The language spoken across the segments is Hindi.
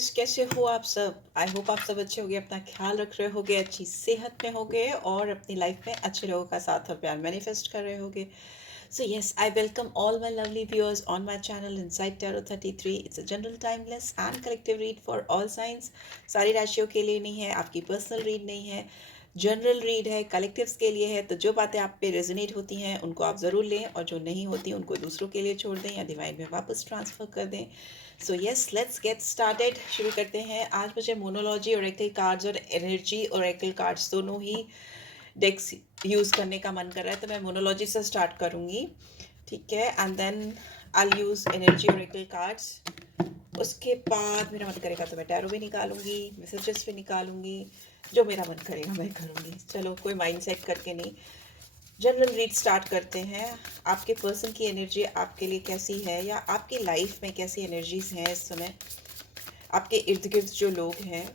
गाइस, कैसे हो आप सब? आई होप आप सब अच्छे होगे, अपना ख्याल रख रहे होगे, अच्छी सेहत में होगे और अपनी लाइफ में अच्छे लोगों का साथ और प्यार मैनिफेस्ट कर रहे होगे. So yes, I welcome all my lovely viewers on my channel Inside Tarot 33. It's a general, timeless and collective read for all signs. सारी राशियों के लिए नहीं है, आपकी पर्सनल रीड नहीं है, जनरल रीड है, कलेक्टिव्स के लिए है. तो जो बातें आप पे रेजोनेट होती हैं उनको आप ज़रूर लें और जो नहीं होती उनको दूसरों के लिए छोड़ दें या डिवाइन में वापस ट्रांसफ़र कर दें. So yes, let's get started. शुरू करते हैं. आज मुझे मोनोलॉजी, ओरेकल कार्ड्स और एनर्जी ओरेकल कार्ड्स दोनों ही डेक्स यूज़ करने का मन कर रहा है, तो मैं मोनोलॉजी से स्टार्ट करूँगी. ठीक है, and then I use energy oracle cards. उसके बाद मेरा मन करेगा तो मैं टैरो भी निकालूंगी, मैसेजेस भी निकालूंगी, जो मेरा मन करेगा मैं करूँगी. चलो, कोई माइंड सेट करके नहीं, जनरल रीड स्टार्ट करते हैं. आपके पर्सन की एनर्जी आपके लिए कैसी है, या आपकी लाइफ में कैसी एनर्जीज हैं इस समय, आपके इर्द गिर्द जो लोग हैं,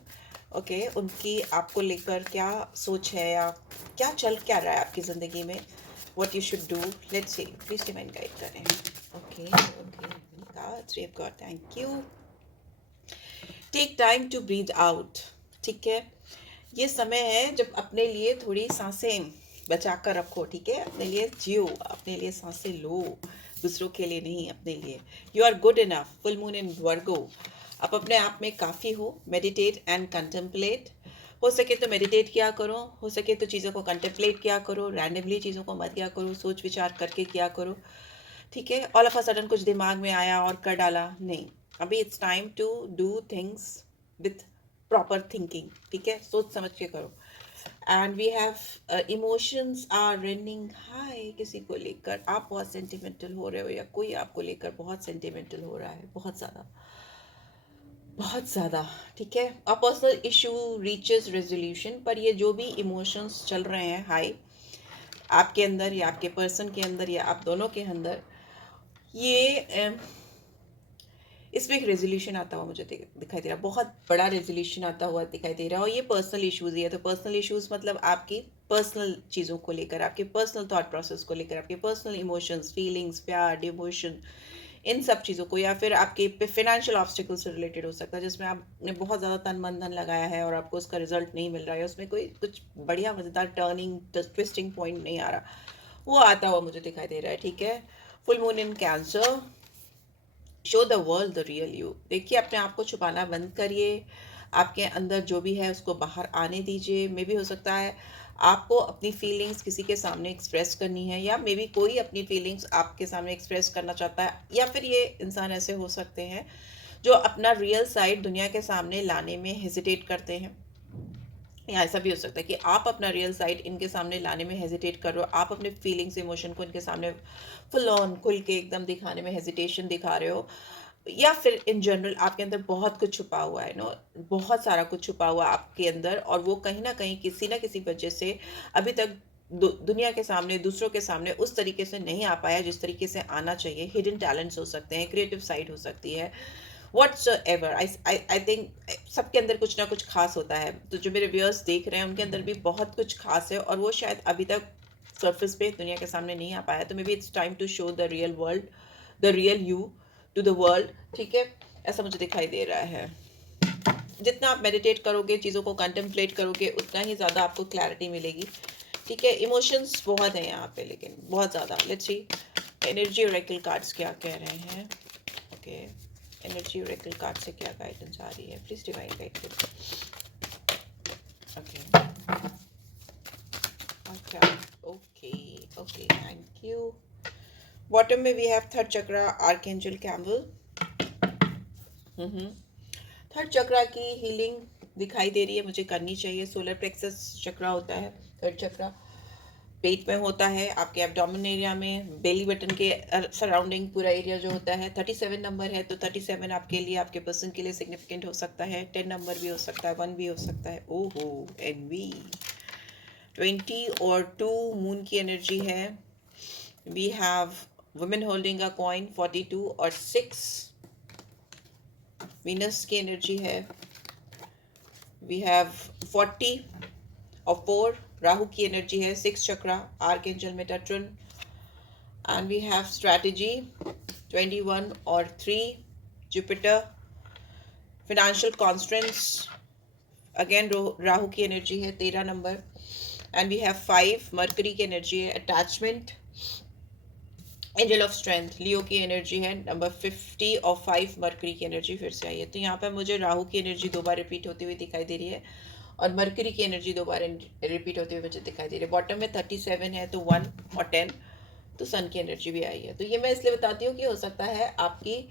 ओके, उनकी आपको लेकर क्या सोच है, या क्या चल क्या रहा है आपकी ज़िंदगी में. What you should do. Let's see, please divine guide करें. Okay okay, three of God, thank you. Take time to breathe out. ठीक है, ये समय है जब अपने लिए थोड़ी सांसें बचा कर रखो. ठीक है, अपने लिए जियो, अपने लिए सांसें लो, दूसरों के लिए नहीं, अपने लिए. You are good enough. Full moon in Virgo. आप अपने आप में काफ़ी हो. Meditate and contemplate. हो सके तो मेडिटेट किया करो, हो सके तो चीज़ों को कंटेम्पलेट किया करो. रैंडमली चीज़ों को मत किया करो, सोच विचार करके किया करो. ठीक है, ऑल ऑफ अ सडन कुछ दिमाग में आया और कर डाला, नहीं. अभी it's time to do things with proper thinking. ठीक है, सोच समझ के करो. And we have emotions are running high. किसी को लेकर आप बहुत सेंटिमेंटल हो रहे हो, या कोई आपको लेकर बहुत सेंटिमेंटल हो रहा है, बहुत ज़्यादा, बहुत ज़्यादा. ठीक है, a personal issue reaches resolution. पर ये जो भी इमोशंस चल रहे हैं हाई आपके अंदर, या आपके पर्सन के अंदर, या आप दोनों के अंदर, ये इसमें एक रेजोल्यूशन आता हुआ मुझे दिखाई दे रहा है. बहुत बड़ा रेजोल्यूशन आता हुआ दिखाई दे रहा है. और ये पर्सनल इश्यूज़ ही है. तो पर्सनल इश्यूज़ मतलब आपकी पर्सनल चीज़ों को लेकर, आपके पर्सनल थॉट प्रोसेस को लेकर, आपके पर्सनल इमोशंस, फीलिंग्स, प्यार, डिवोशन, इन सब चीज़ों को, या फिर आपके फाइनेंशियल ऑब्स्टिकल से रिलेटेड हो सकता है, जिसमें आपने बहुत ज़्यादा तन मन धन लगाया है और आपको उसका रिजल्ट नहीं मिल रहा है, उसमें कोई कुछ बढ़िया मज़ेदार टर्निंग ट्विस्टिंग पॉइंट नहीं आ रहा, वो आता हुआ मुझे दिखाई दे रहा है. ठीक है, full moon in cancer. Show the world the real you. देखिए, अपने आप को छुपाना बंद करिए. आपके अंदर जो भी है उसको बाहर आने दीजिए. मे भी हो सकता है आपको अपनी फीलिंग्स किसी के सामने एक्सप्रेस करनी है, या मे बी कोई अपनी फीलिंग्स आपके सामने एक्सप्रेस करना चाहता है, या फिर ये इंसान ऐसे हो सकते हैं जो अपना रियल साइड दुनिया के सामने लाने में हेजिटेट करते हैं. या ऐसा भी हो सकता है कि आप अपना रियल साइड इनके सामने लाने में हेजिटेट कर रहे हो. आप अपने फीलिंग्स, इमोशन को इनके सामने फुल ऑन खुल के एकदम दिखाने में हेजिटेशन दिखा रहे हो. या फिर इन जनरल आपके अंदर बहुत कुछ छुपा हुआ है, नो, बहुत सारा कुछ छुपा हुआ आपके अंदर, और वो कहीं ना किसी वजह से अभी तक दुनिया के सामने, दूसरों के सामने उस तरीके से नहीं आ पाया जिस तरीके से आना चाहिए. हिडन टैलेंट्स हो सकते हैं, क्रिएटिव साइड हो सकती है, व्हाट्स एवर. आई थिंक सबके अंदर कुछ ना कुछ खास होता है. तो जो मेरे व्यूअर्स देख रहे हैं उनके अंदर भी बहुत कुछ खास है, और वो शायद अभी तक सरफेस पे दुनिया के सामने नहीं आ पाया. तो maybe it's time to show the real world, the real you to the world. ठीक है, ऐसा मुझे दिखाई दे रहा है. जितना आप मेडिटेट करोगे, चीज़ों को कंटेम्पलेट करोगे, उतना ही ज़्यादा आपको क्लैरिटी मिलेगी. ठीक है, इमोशंस बहुत हैं यहाँ पे, लेकिन बहुत ज़्यादा. Let's see energy oracle cards क्या कह रहे हैं. ओके, एनर्जी ओरेकल कार्ड से क्या गाइडेंस आ रही है, प्लीज डिवाइन गाइड करिए. Okay okay okay okay, thank you. Bottom में we have third chakra, archangel Chamuel. Third chakra की हीलिंग दिखाई दे रही है, मुझे करनी चाहिए. सोलर प्लेक्सस चक्रा होता है थर्ड चक्रा, पेट में होता है, आपके एब्डोमेन एरिया में, बेली बटन के सराउंडिंग पूरा एरिया जो होता है. 37 नंबर है, तो 37 आपके लिए, आपके पर्सन के लिए सिग्निफिकेंट हो सकता है. 10 नंबर भी हो सकता है, 1 भी हो सकता है. ओहो, एनवी. 20 और 2 मून की एनर्जी है. We have women holding a coin. 42 और 6 वीनस की एनर्जी है. वी हैव 40 और 4 राहु की एनर्जी है. 6 chakra, archangel Metatron. And we have strategy 21 और 3 Jupiter. Financial constraints, again Rahu की एनर्जी है 13 number, and we have 5 Mercury की एनर्जी है attachment, angel of strength Leo की एनर्जी है नंबर 50 और 5 मरकरी की एनर्जी फिर से आई है। तो यहाँ पर मुझे राहु की एनर्जी 2 बार रिपीट होती हुई दिखाई दे रही है और मरकरी की एनर्जी 2 बार रिपीट होती हुई मुझे दिखाई दे रही है। बॉटम में 37 है तो 1 और 10, तो सन की एनर्जी भी आई है। तो ये मैं इसलिए बताती हूँ कि हो सकता है आपकी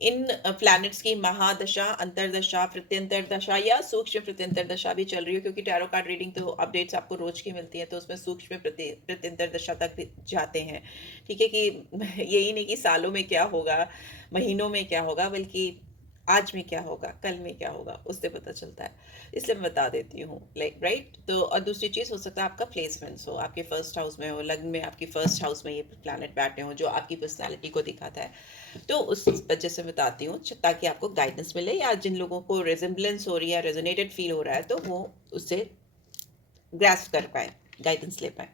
इन प्लैनेट्स की महादशा, अंतरदशा, प्रत्यंतर दशा या सूक्ष्म प्रत्यंतर दशा भी चल रही है, क्योंकि टैरो कार्ड रीडिंग तो अपडेट्स आपको रोज की मिलती है, तो उसमें सूक्ष्म प्रत्यंतर दशा तक भी जाते हैं। ठीक है कि यही नहीं कि सालों में क्या होगा, महीनों में क्या होगा, बल्कि आज में क्या होगा, कल में क्या होगा, उससे पता चलता है। इसलिए मैं बता देती हूँ, लाइक राइट। तो और दूसरी चीज़ हो सकता है आपका प्लेसमेंट्स हो, आपके फर्स्ट हाउस में हो, लग्न में आपकी फर्स्ट हाउस में ये प्लैनेट बैठे हो जो आपकी पर्सनैलिटी को दिखाता है। तो उस वजह से बताती हूँ ताकि आपको गाइडेंस मिले, या जिन लोगों को रेजेंबलेंस हो रही है, रेजोनेटेड फील हो रहा है, तो वो उससे ग्रास्प कर पाए, गाइडेंस ले पाए।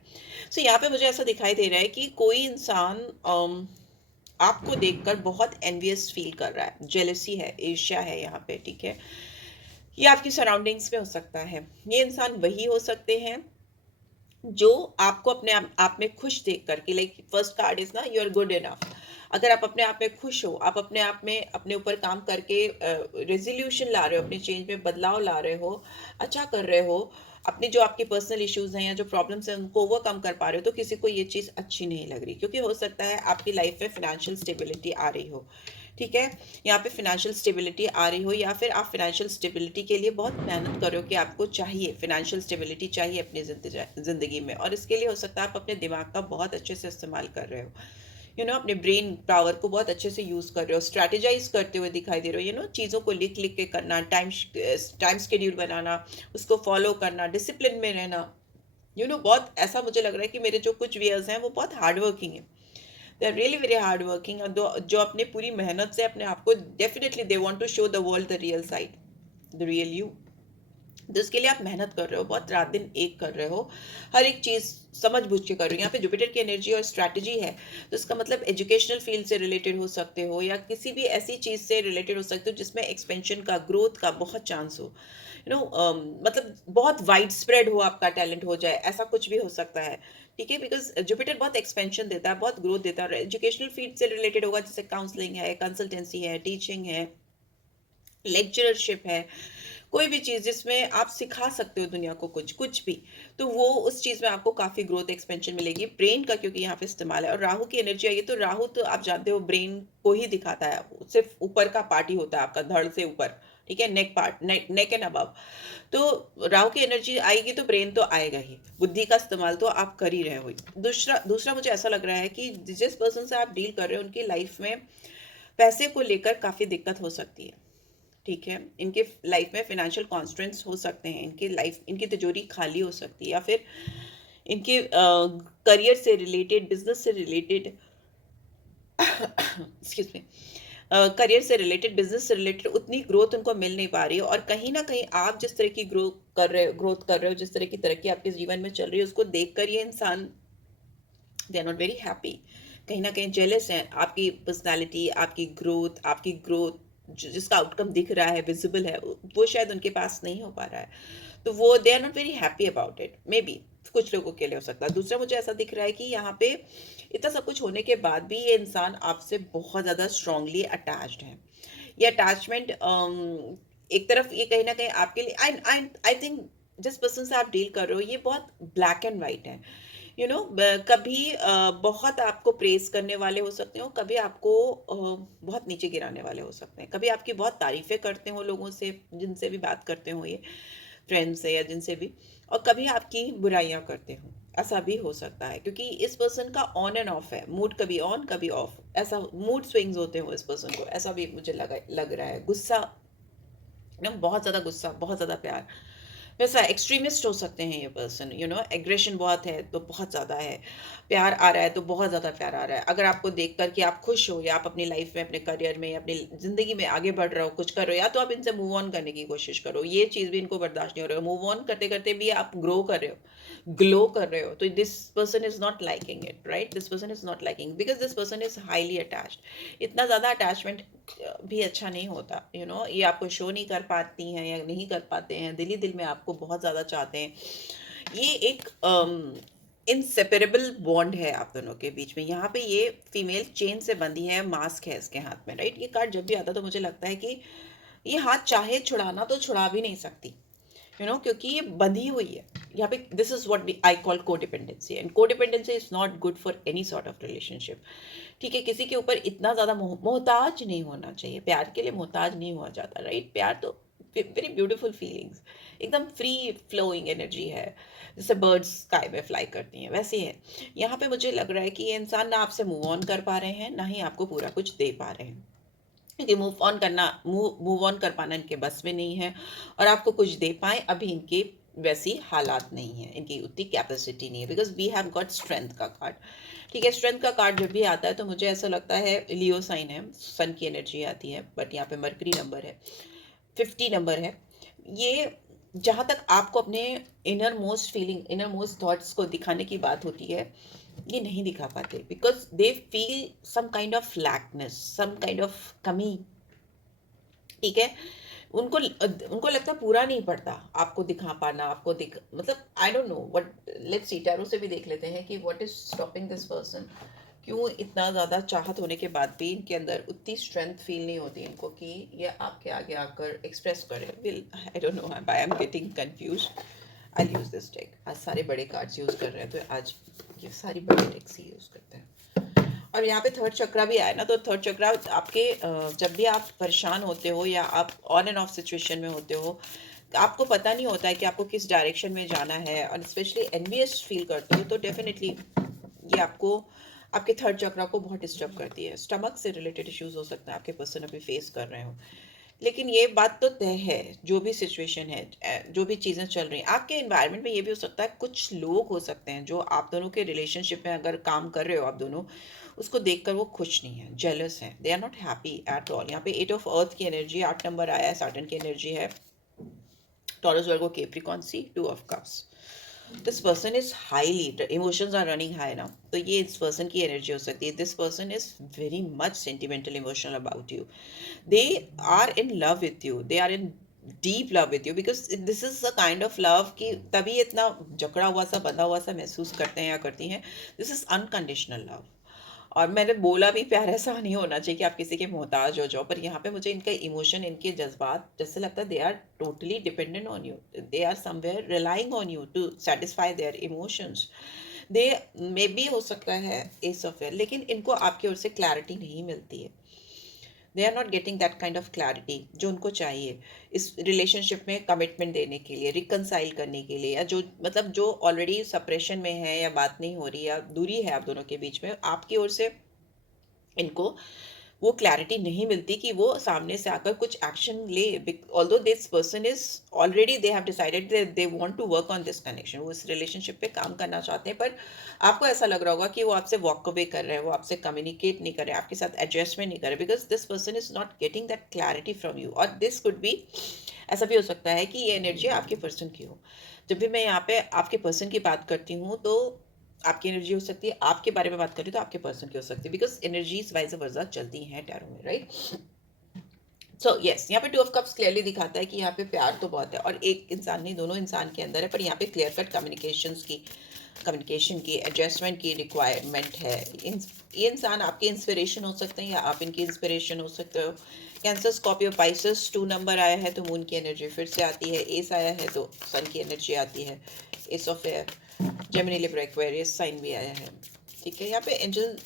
सो यहाँ पे मुझे ऐसा दिखाई दे रहा है कि कोई इंसान आपको देखकर बहुत एनवियस फील कर रहा है, जेलसी है, ईर्ष्या है यहाँ पे। ठीक है, ये आपकी सराउंडिंग्स में हो सकता है। ये इंसान वही हो सकते हैं जो आपको अपने आप में खुश देख कर, कि लाइक फर्स्ट कार्ड इज ना यू आर गुड इनफ। अगर आप अपने आप में खुश हो, आप अपने आप में अपने ऊपर काम करके रेजोल्यूशन ला रहे हो, अपनी चेंज में बदलाव ला रहे हो, अच्छा कर रहे हो, अपनी जो आपकी पर्सनल इश्यूज हैं या जो प्रॉब्लम्स हैं उनको ओवरकम कर पा रहे हो, तो किसी को ये चीज़ अच्छी नहीं लग रही, क्योंकि हो सकता है आपकी लाइफ में फाइनेंशियल स्टेबिलिटी आ रही हो। ठीक है, यहाँ पे फाइनेंशियल स्टेबिलिटी आ रही हो, या फिर आप फाइनेंशियल स्टेबिलिटी के लिए बहुत मेहनत कर रहे हो कि आपको चाहिए, फाइनेंशियल स्टेबिलिटी चाहिए अपनी ज़िंदगी में, और इसके लिए हो सकता है आप अपने दिमाग का बहुत अच्छे से इस्तेमाल कर रहे हो, अपने ब्रेन पावर को बहुत अच्छे से यूज़ कर रहे हो, स्ट्रैटेजाइज करते हुए दिखाई दे रहे हो, चीज़ों को लिख लिख के करना, टाइम स्केड्यूल बनाना, उसको फॉलो करना, डिसिप्लिन में रहना। बहुत ऐसा मुझे लग रहा है कि मेरे जो कुछ व्यूअर्स हैं वो बहुत हार्ड वर्किंग है, they are really very hard working, और जो अपने पूरी मेहनत से अपने आप को, definitely they want to show the world the real side, the real you. तो इसके लिए आप मेहनत कर रहे हो, बहुत रात दिन एक कर रहे हो, हर एक चीज़ समझ बूझ के कर रहे हो। यहाँ पे जुपिटर की एनर्जी और स्ट्रैटेजी है, तो इसका मतलब एजुकेशनल फील्ड से रिलेटेड हो सकते हो, या किसी भी ऐसी चीज़ से रिलेटेड हो सकते हो जिसमें एक्सपेंशन का, ग्रोथ का बहुत चांस हो। मतलब बहुत वाइड स्प्रेड हो, आपका टैलेंट हो जाए, ऐसा कुछ भी हो सकता है। ठीक है, बिकॉज जुपिटर बहुत एक्सपेंशन देता है, बहुत ग्रोथ देता है, और एजुकेशनल फील्ड से रिलेटेड होगा, जैसे काउंसलिंग है, कंसल्टेंसी है, टीचिंग है, लेक्चरशिप है, कोई भी चीज़ जिसमें आप सिखा सकते हो दुनिया को कुछ कुछ भी, तो वो उस चीज़ में आपको काफ़ी ग्रोथ एक्सपेंशन मिलेगी ब्रेन का, क्योंकि यहाँ पे इस्तेमाल है। और राहु की एनर्जी आई है, तो राहु तो आप जानते हो ब्रेन को ही दिखाता है, सिर्फ ऊपर का पार्ट ही होता है आपका, धड़ से ऊपर। ठीक है, नेक पार्ट, नेक एंड अबव। तो राहु की एनर्जी आएगी तो ब्रेन तो आएगा ही, बुद्धि का इस्तेमाल तो आप कर ही रहे हो। दूसरा दूसरा मुझे ऐसा लग रहा है कि जिस पर्सन से आप डील कर रहे हो उनकी लाइफ में पैसे को लेकर काफ़ी दिक्कत हो सकती है। ठीक है, इनके लाइफ में फाइनेंशियल कॉन्स्ट्रेंट्स हो सकते हैं, इनकी तिजोरी खाली हो सकती है, या फिर इनके करियर से रिलेटेड, बिजनेस से रिलेटेड, एक्सक्यूज मी, करियर से रिलेटेड, बिजनेस से रिलेटेड उतनी ग्रोथ उनको मिल नहीं पा रही है, और कहीं ना कहीं आप जिस तरह की ग्रोथ कर रहे हो, जिस तरह की तरक्की आपके जीवन में चल रही है, उसको देखकर ये इंसान, they are not very happy, कहीं ना कहीं जेलस हैं आपकी पर्सनालिटी, आपकी ग्रोथ जिसका आउटकम दिख रहा है, विजिबल है, वो शायद उनके पास नहीं हो पा रहा है, तो वो they are not very happy about it. Maybe कुछ लोगों के लिए हो सकता है। दूसरा मुझे ऐसा दिख रहा है कि यहाँ पे इतना सब कुछ होने के बाद भी ये इंसान आपसे बहुत ज़्यादा स्ट्रांगली अटैच्ड है। ये अटैचमेंट एक तरफ ये कहीं ना कहीं आपके लिए, आई आई आई थिंक जिस पर्सन से आप डील कर रहे हो ये बहुत ब्लैक एंड वाइट है। कभी बहुत आपको प्रेज करने वाले हो सकते हो, कभी आपको बहुत नीचे गिराने वाले हो सकते हैं, कभी आपकी बहुत तारीफें करते हो लोगों से, जिनसे भी बात करते हो, ये फ्रेंड्स से या जिनसे भी, और कभी आपकी बुराइयां करते हो। ऐसा भी हो सकता है, क्योंकि इस पर्सन का ऑन एंड ऑफ है मूड, कभी ऑन कभी ऑफ, ऐसा मूड स्विंग्स होते हो इस पर्सन को, ऐसा भी मुझे लग रहा है। गुस्सा, बहुत ज़्यादा गुस्सा, बहुत ज़्यादा प्यार, वैसा एक्सट्रीमिस्ट हो सकते हैं ये पर्सन। एग्रेशन बहुत है तो बहुत ज़्यादा है, प्यार आ रहा है तो बहुत ज़्यादा प्यार आ रहा है। अगर आपको देख कर कि आप खुश हो, या आप अपनी लाइफ में, अपने करियर में, या अपनी ज़िंदगी में आगे बढ़ रहे हो, कुछ कर रहे हो, या तो आप इनसे मूव ऑन करने की कोशिश करो, ये चीज़ भी इनको बर्दाश्त नहीं हो रहा है। मूव ऑन करते करते भी आप ग्रो कर रहे हो, ग्लो कर रहे हो, तो this person is not liking it, right? This person is not liking, because this person is highly attached. इतना ज़्यादा अटैचमेंट भी अच्छा नहीं होता, ये आपको शो नहीं कर पाती हैं या नहीं कर पाते हैं, दिल ही दिल में आपको बहुत ज़्यादा चाहते हैं। ये एक इनसेपरेबल बॉन्ड है आप दोनों के बीच में। यहाँ पे ये फीमेल चेन से बंधी है, मास्क है इसके हाथ में, राइट। ये कार्ड जब भी आता है तो मुझे लगता है कि ये हाथ चाहे छुड़ाना तो छुड़ा भी नहीं सकती, क्योंकि ये बंधी हुई है यहाँ पे। This is what I call codependency, and codependency is not good for any sort of relationship. ठीक है, किसी के ऊपर इतना ज़्यादा मोहताज नहीं होना चाहिए। प्यार के लिए मोहताज नहीं हुआ जाता, राइट। प्यार तो वेरी ब्यूटीफुल फीलिंग्स, एकदम फ्री फ्लोइंग एनर्जी है, जैसे बर्ड्स स्काई में फ्लाई करती हैं वैसे है। यहाँ पे मुझे लग रहा है कि ये इंसान ना आपसे मूव ऑन कर पा रहे हैं, ना ही आपको पूरा कुछ दे पा रहे हैं, क्योंकि मूव ऑन कर पाना इनके बस में नहीं है, और आपको कुछ दे पाए अभी इनके वैसी हालात नहीं है, इनकी उतनी कैपेसिटी नहीं है, because we have got strength का कार्ड। ठीक है, स्ट्रेंथ का कार्ड जब भी आता है तो मुझे ऐसा लगता है लियो साइन है, सन की एनर्जी आती है, बट यहाँ पे मरकरी नंबर है, 50 नंबर है। ये जहाँ तक आपको अपने inner most feeling, inner most thoughts को दिखाने की बात होती है, ये नहीं दिखा पाते, because they feel some kind of lackness, some kind of कमी। ठीक है, उनको उनको लगता पूरा नहीं पड़ता आपको दिखा पाना, आपको मतलब I don't know what. Let's see, tarot से भी देख लेते हैं कि what is stopping this person. क्यों इतना ज़्यादा चाहत होने के बाद भी इनके अंदर उतनी स्ट्रेंथ फील नहीं होती इनको कि ये आपके आगे आकर एक्सप्रेस करे। Will I don't know, I am getting confuse. I use this deck. आज सारे बड़े कार्ड्स यूज़ कर रहे हैं, तो आज ये सारी बड़ी डेक्स ही यूज़ करते हैं। और यहाँ पे थर्ड चक्रा भी आया ना, तो थर्ड चक्रा आपके जब भी आप परेशान होते हो या आप ऑन एंड ऑफ सिचुएशन में होते हो, आपको पता नहीं होता है कि आपको किस डायरेक्शन में जाना है, और स्पेशली एनवियस फील करते हो, तो डेफिनेटली ये आपको आपके थर्ड चक्रा को बहुत डिस्टर्ब करती है। स्टमक से रिलेटेड इश्यूज हो सकते हैं आपके पर्सन अभी फेस कर रहे हो। लेकिन ये बात तो तय है, जो भी सिचुएशन है, जो भी चीज़ें चल रही हैं आपके इन्वायरमेंट में, ये भी हो सकता है कुछ लोग हो सकते हैं जो आप दोनों के रिलेशनशिप में अगर काम कर रहे हो आप दोनों, उसको देखकर वो खुश नहीं है, जेलस है, they are not happy at all. यहाँ पे 8 ऑफ अर्थ की एनर्जी, 8 नंबर आया है, सैटर्न की एनर्जी है, Taurus Virgo Capricorn see, 2 of cups. This person is highly, emotions are running high ना, तो ये इस पर्सन की एनर्जी हो सकती है। This person is very much sentimental emotional about you, they are in love with you, they are in deep love with you, because this is a kind of love कि तभी इतना जकड़ा हुआ सा, बंधा हुआ सा महसूस करते हैं या करती हैं। This is unconditional love. और मैंने बोला भी, प्यार ऐसा नहीं होना चाहिए कि आप किसी के मोहताज हो जाओ, पर यहाँ पे मुझे इनका इमोशन, इनके जज्बात जैसे लगता है they are totally dependent on you, they are somewhere relying on you to satisfy their emotions. They may B हो सकता है एस ऑफ वेयर, लेकिन इनको आपकी ओर से क्लैरिटी नहीं मिलती है। They are not getting that kind of clarity जो उनको चाहिए इस रिलेशनशिप में कमिटमेंट देने के लिए, रिकनसाइल करने के लिए, या जो मतलब जो ऑलरेडी सप्रेशन में है या बात नहीं हो रही या दूरी है आप दोनों के बीच में, आपकी ओर से इनको वो क्लैरिटी नहीं मिलती कि वो सामने से आकर कुछ एक्शन ले। Although this person is already, they have decided they want to work on this connection, वो इस रिलेशनशिप पे काम करना चाहते हैं, पर आपको ऐसा लग रहा होगा कि वो आपसे वॉक अवे कर रहे हैं, वो आपसे कम्युनिकेट नहीं कर रहे, आपके साथ एडजस्टमेंट नहीं कर रहे, because this person is not getting that clarity from you. और दिस कुड बी, ऐसा भी हो सकता है कि ये एनर्जी आपके पर्सन की हो। जब भी मैं यहाँ पे आपके पर्सन की बात करती हूँ तो आपकी एनर्जी हो सकती है, आपके बारे में बात करें तो आपके पर्सन की हो सकती है, बिकॉज एनर्जीज वाइज वर्सा चलती हैं टैरो में, राइट। सो यस, यहाँ पे 2 ऑफ कप्स क्लियरली दिखाता है कि यहाँ पे प्यार तो बहुत है, और एक इंसान नहीं, दोनों इंसान के अंदर है, पर यहाँ पे क्लियर कट कम्युनिकेशन की एडजस्टमेंट की रिक्वायरमेंट है। ये इंसान आपके इंस्पिरेशन हो सकते हैं या आप इनकी इंस्पिरेशन हो सकते हो। कैंसर, स्कॉर्पियो, पाइसेस, 2 नंबर आया है तो मून की एनर्जी फिर से आती है, एस आया है तो सन की एनर्जी आती है, ace of air, Gemini, Libra, Aquarius sign भी आया है। ठीक है, यहाँ पे एंजल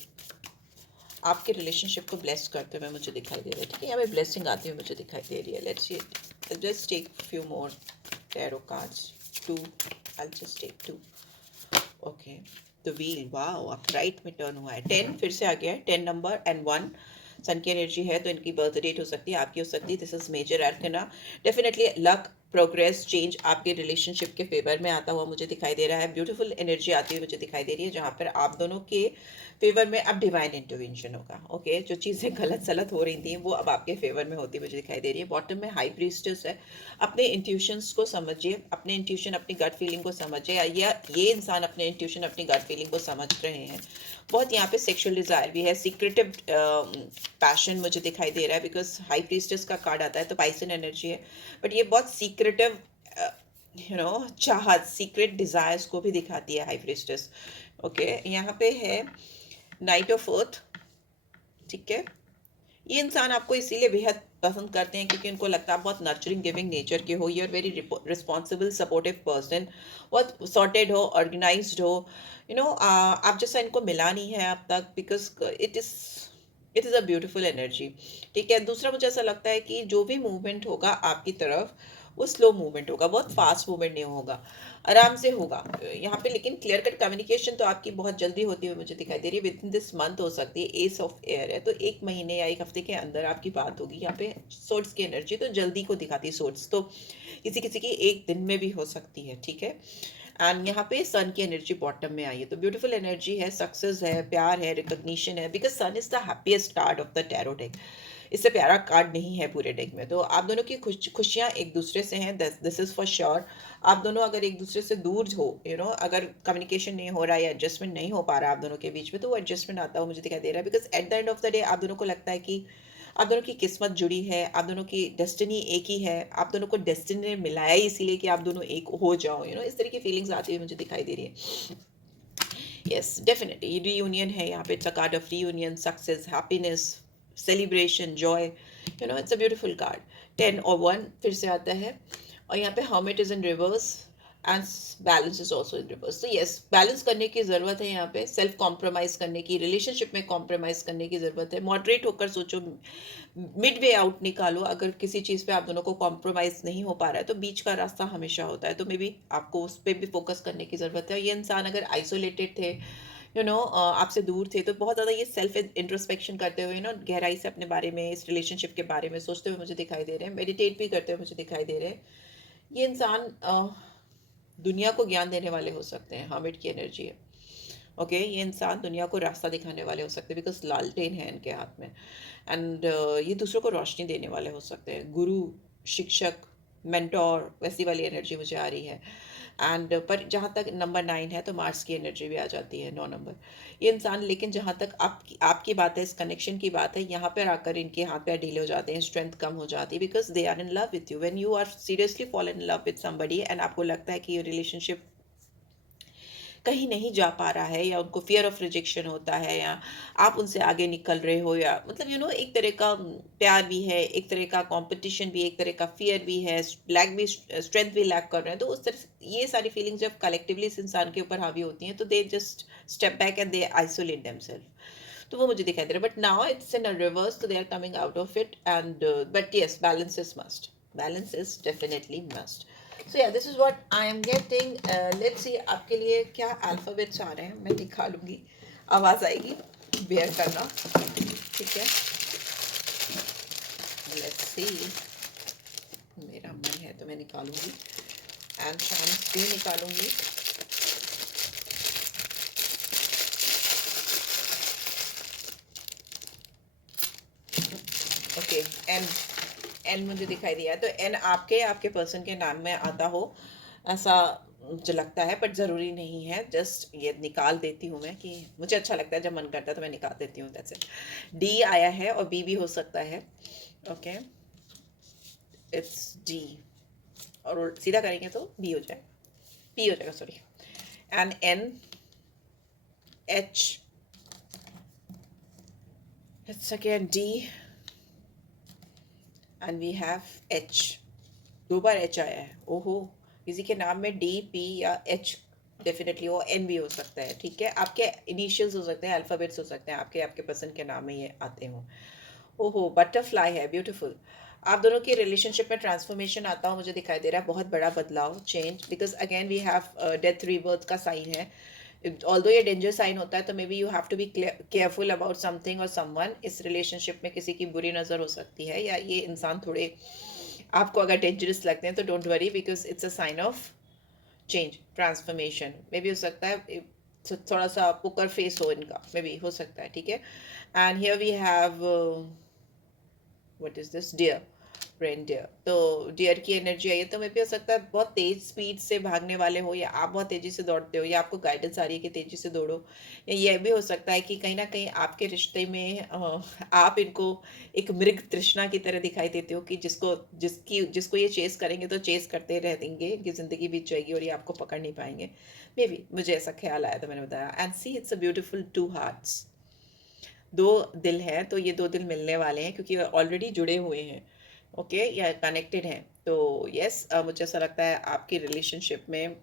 आपके रिलेशनशिप को ब्लेस करते हुए मुझे दिखाई दे रहा है। ठीक है, यहाँ पे ब्लेसिंग आती हुई मुझे दिखाई दे रही है। Let's see, just take few more tarot cards. 2, I just take 2। Okay, the wheel, wow, upright में टर्न हुआ है। 10 फिर से आ गया है, 10 नंबर एंड 1 सन की एनर्जी है, तो इनकी बर्थ डेट हो सकती है, आपकी हो सकती है। This is major arcana, definitely luck progress change आपके रिलेशनशिप के फेवर में आता हुआ मुझे दिखाई दे रहा है। ब्यूटीफुल एनर्जी आती हुई मुझे दिखाई दे रही है, जहाँ पर आप दोनों के फेवर में अब डिवाइन इंटरवेंशन होगा। ओके, जो चीज़ें गलत सलत हो रही थी वो अब आपके फेवर में होती मुझे दिखाई दे रही है। बॉटम में हाई प्रीस्टेस है। अपने इंट्यूशंस को समझिए, अपने इंट्यूशन अपनी गट फीलिंग को समझिए, या ये इंसान अपने इंट्यूशन अपनी गट फीलिंग को समझ रहे हैं। बहुत यहाँ पे सेक्सुअल डिजायर भी है, सीक्रेटिव पैशन मुझे दिखाई दे रहा है, बिकॉज हाई प्रीस्टेस का कार्ड आता है तो पाइसन एनर्जी है, बट ये बहुत सीक्रेटिव चाहत, सीक्रेट डिजायर्स को भी दिखाती है हाई प्रीस्टेस। ओके, यहाँ पे है नाइट ऑफ अर्थ। ठीक है, ये इंसान आपको इसीलिए बेहद पसंद करते हैं क्योंकि उनको लगता है आप बहुत नर्चरिंग गिविंग नेचर के हो, you are very responsible supportive person, बहुत सॉर्टेड हो, ऑर्गेनाइज्ड हो, आप जैसा इनको मिला नहीं है अब तक, because it is a beautiful energy. ठीक है, दूसरा मुझे ऐसा लगता है कि जो भी मूवमेंट होगा आपकी तरफ वो स्लो मूवमेंट होगा, बहुत फास्ट मूवमेंट नहीं होगा, आराम से होगा यहाँ पे। लेकिन क्लियर कट कम्युनिकेशन तो आपकी बहुत जल्दी होती हुई मुझे दिखाई दे रही है, विद इन दिस मंथ हो सकती है। एस ऑफ एयर है तो 1 महीने या 1 हफ्ते के अंदर आपकी बात होगी। यहाँ पे सोर्ट्स की एनर्जी तो जल्दी को दिखाती है, सोर्ट्स तो किसी किसी की 1 दिन में भी हो सकती है। ठीक है, एंड यहाँ पे सन की एनर्जी बॉटम में आई है, तो ब्यूटीफुल एनर्जी है, सक्सेस है, प्यार है, रिकॉग्निशन है, because sun is the happiest card of the tarot deck. इससे प्यारा कार्ड नहीं है पूरे डेक में। तो आप दोनों की खुशियाँ एक दूसरे से हैं, दिस इज फॉर श्योर। आप दोनों अगर एक दूसरे से दूर हो, अगर कम्युनिकेशन नहीं हो रहा है या एडजस्टमेंट नहीं हो पा रहा है आप दोनों के बीच में, तो वो एडजस्टमेंट आता हुआ मुझे दिखाई दे रहा है, because at the end of the day आप दोनों को लगता है कि आप दोनों की किस्मत जुड़ी है, आप दोनों की डेस्टिनी एक ही है, आप दोनों को डेस्टिनी ने मिलाया ही इसीलिए कि आप दोनों एक हो जाओ। इस तरह की फीलिंग्स आती हुई मुझे दिखाई दे रही है। यस, डेफिनेटली रीयूनियन है यहाँ पे। It's a card of reunion, success, happiness, celebration, Joy, it's a beautiful card. 10 और 1 फिर से आता है, और यहाँ पे hermit is in reverse and balance is also in reverse. तो यस, बैलेंस करने की ज़रूरत है यहाँ पे, सेल्फ कॉम्प्रोमाइज़ करने की, रिलेशनशिप में कॉम्प्रोमाइज़ करने की ज़रूरत है। मॉडरेट होकर सोचो, मिड वे आउट निकालो। अगर किसी चीज़ पे आप दोनों को कॉम्प्रोमाइज़ नहीं हो पा रहा है तो बीच का रास्ता हमेशा होता है, तो मे बी आपको उस पर भी फोकस करने की ज़रूरत है। ये इंसान अगर आइसोलेटेड थे, आपसे दूर थे, तो बहुत ज़्यादा ये सेल्फ इंट्रोस्पेक्शन करते हुए गहराई से अपने बारे में, इस रिलेशनशिप के बारे में सोचते हुए मुझे दिखाई दे रहे हैं, मेडिटेट भी करते हुए मुझे दिखाई दे रहे हैं। ये इंसान दुनिया को ज्ञान देने वाले हो सकते हैं, हामिद की एनर्जी है। ओके, ये इंसान दुनिया को रास्ता दिखाने वाले हो सकते हैं, बिकॉज लालटेन है इनके हाथ में, एंड ये दूसरों को रोशनी देने वाले हो सकते हैं, गुरु, शिक्षक, मेंटोर, वैसी वाली एनर्जी मुझे आ रही है। एंड पर जहाँ तक नंबर 9 है तो मार्स की एनर्जी भी आ जाती है, 9 नंबर। ये इंसान, लेकिन जहाँ तक आपकी बात है, इस कनेक्शन की बात है, यहाँ पर आकर इनके हाथ पैर ढीले हो जाते हैं, स्ट्रेंथ कम हो जाती है, because they are in love with you. When you are seriously fall in love with somebody and आपको लगता है कि ये रिलेशनशिप कहीं नहीं जा पा रहा है, या उनको फियर ऑफ रिजेक्शन होता है, या आप उनसे आगे निकल रहे हो, या मतलब एक तरह का प्यार भी है, एक तरह का कंपटीशन भी, एक तरह का फियर भी है, लैक भी, स्ट्रेंथ भी लैक कर रहे हैं, तो उस तरह ये सारी फीलिंग्स जब कलेक्टिवली इस इंसान के ऊपर हावी होती हैं तो they just step back and they isolate themselves. तो वो मुझे दिखाई दे रहा है, but now it's in a reverse, तो they are coming out of it, and but yes, balance is must, balance is definitely must. So yeah, this is what I am getting. Let's see आपके लिए क्या अल्फ़ाबेट्स आ रहे हैं, मैं दिखा लूँगी, आवाज़ आएगी, बेयर करना। ठीक है, लेट्स सी, मेरा मन है तो मैं निकालूंगी, एंड चांस भी निकालूंगी। ओके, एन, एन मुझे दिखाई दिया है, तो एन आपके पर्सन के नाम में आता हो ऐसा मुझे लगता है, बट ज़रूरी नहीं है, जस्ट ये निकाल देती हूँ मैं कि मुझे अच्छा लगता है, जब मन करता है तो मैं निकाल देती हूँ, दैट्स इट। डी आया है और बी भी हो सकता है। ओके, इट्स डी, और सीधा करेंगे तो बी हो जाए, पी हो जाएगा, sorry, and N, H, it's again D, and we have H. 2 बार एच आया है, ओहो, किसी के नाम में डी, पी या एच डेफिनेटली हो, एन भी हो सकता है। ठीक है, आपके इनिशियल्स हो सकते हैं, अल्फ़ाबेट्स हो सकते हैं, आपके पर्सन के नाम में ये आते हों। ओहो, बटरफ्लाई है, ब्यूटीफुल। आप दोनों की रिलेशनशिप में ट्रांसफॉर्मेशन आता हो मुझे दिखाई दे रहा है, बहुत बड़ा बदलाव, change, because again we have death rebirth का साइन है। ऑल्दो ये डेंजर साइन होता है, तो maybe you have to be careful about something और समवन। इस रिलेशनशिप में किसी की बुरी नज़र हो सकती है, या ये इंसान थोड़े आपको अगर डेंजरस लगते हैं तो don't worry, because it's a sign of change, transformation. May be हो सकता है थोड़ा सा पुकर फेस हो इनका, मे बी हो सकता है, ठीक है। And here we have what is this, deer, reindeer. तो डियर की एनर्जी आई है, तो मे भी हो सकता है बहुत तेज स्पीड से भागने वाले हो, या आप बहुत तेजी से दौड़ते हो, या आपको गाइडेंस आ रही है कि तेजी से दौड़ो। या यह भी हो सकता है कि कहीं ना कहीं आपके रिश्ते में आप इनको एक मृग तृष्णा की तरह दिखाई देते हो, कि जिसको ये चेस करेंगे तो चेस करते रह देंगे, इनकी जिंदगी बीत जाएगी और ये आपको पकड़ नहीं पाएंगे। मे बी मुझे ऐसा ख्याल आया तो मैंने बताया। And see, it's a beautiful two hearts, दो दिल हैं, तो ये दो दिल मिलने वाले हैं क्योंकि ऑलरेडी जुड़े हुए हैं, ओके, या कनेक्टेड हैं। तो यस, मुझे ऐसा लगता है आपकी रिलेशनशिप में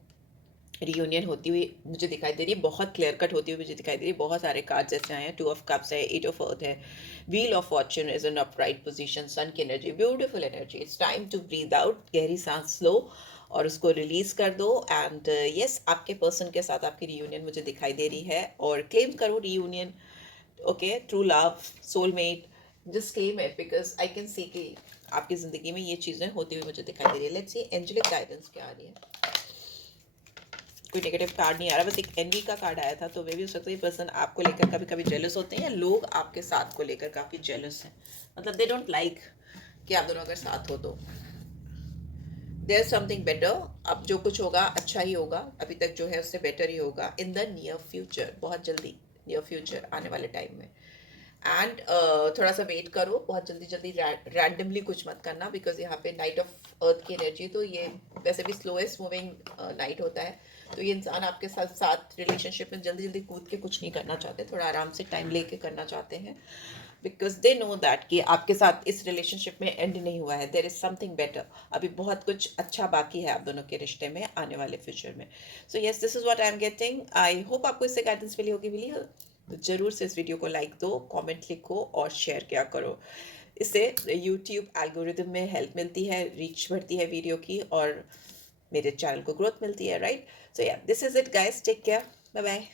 रियूनियन होती हुई मुझे दिखाई दे रही है, बहुत क्लियर कट होती हुई मुझे दिखाई दे रही है। बहुत सारे कार्ड्स ऐसे आए हैं, 2 ऑफ कप्स है, 8 ऑफ अर्थ है, wheel of fortune is an upright position, sun की energy, beautiful energy. It's time to breathe out, गहरी सांस लो और उसको रिलीज कर दो। एंड यस, आपके पर्सन के साथ आपकी रियूनियन मुझे दिखाई दे रही है, और क्लेम करो reunion, okay, true love, soulmate, just claim it, because I can see कि आपकी जिंदगी में ये चीजें होती हुई मुझे दिखाई दे रही है। लेट्स सी एंजेलिक गाइडेंस क्या आ रही है। कोई नेगेटिव कार्ड नहीं आ रहा, बस एक एनवी का कार्ड आया था। तो वे भी हो सकता है पर्सन आपको लेकर कभी कभी जेलस होते हैं, या लोग आपके साथ को लेकर काफी जेलस हैं, मतलब दे डोंट लाइक कि आप दोनों अगर साथ हो तो। देयर समथिंग बेटर, अब जो कुछ होगा अच्छा ही होगा, अभी तक जो है उससे बेटर ही होगा इन द नियर फ्यूचर, बहुत जल्दी, नियर फ्यूचर, आने वाले टाइम में। एंड थोड़ा सा वेट करो, बहुत जल्दी जल्दी रैंडमली कुछ मत करना, बिकॉज यहाँ पे नाइट ऑफ अर्थ की एनर्जी, तो ये वैसे भी स्लोएस्ट मूविंग नाइट होता है। तो ये इंसान आपके साथ साथ रिलेशनशिप में जल्दी जल्दी कूद के कुछ नहीं करना चाहते, थोड़ा आराम से टाइम लेके करना चाहते हैं, बिकॉज दे नो दैट कि आपके साथ इस रिलेशनशिप में एंड नहीं हुआ है, देर इज समथिंग बेटर, अभी बहुत कुछ अच्छा बाकी है आप दोनों के रिश्ते में आने वाले फ्यूचर में। So yes, this is what I am getting. I hope आपको इससे गाइडेंस मिली होगी, मिली हो तो जरूर से इस वीडियो को लाइक दो, कमेंट लिखो और शेयर क्या करो। इससे यूट्यूब एल्गोरिदम में हेल्प मिलती है, रीच बढ़ती है वीडियो की, और मेरे चैनल को ग्रोथ मिलती है, right. So yeah, this is it guys, take care, bye bye.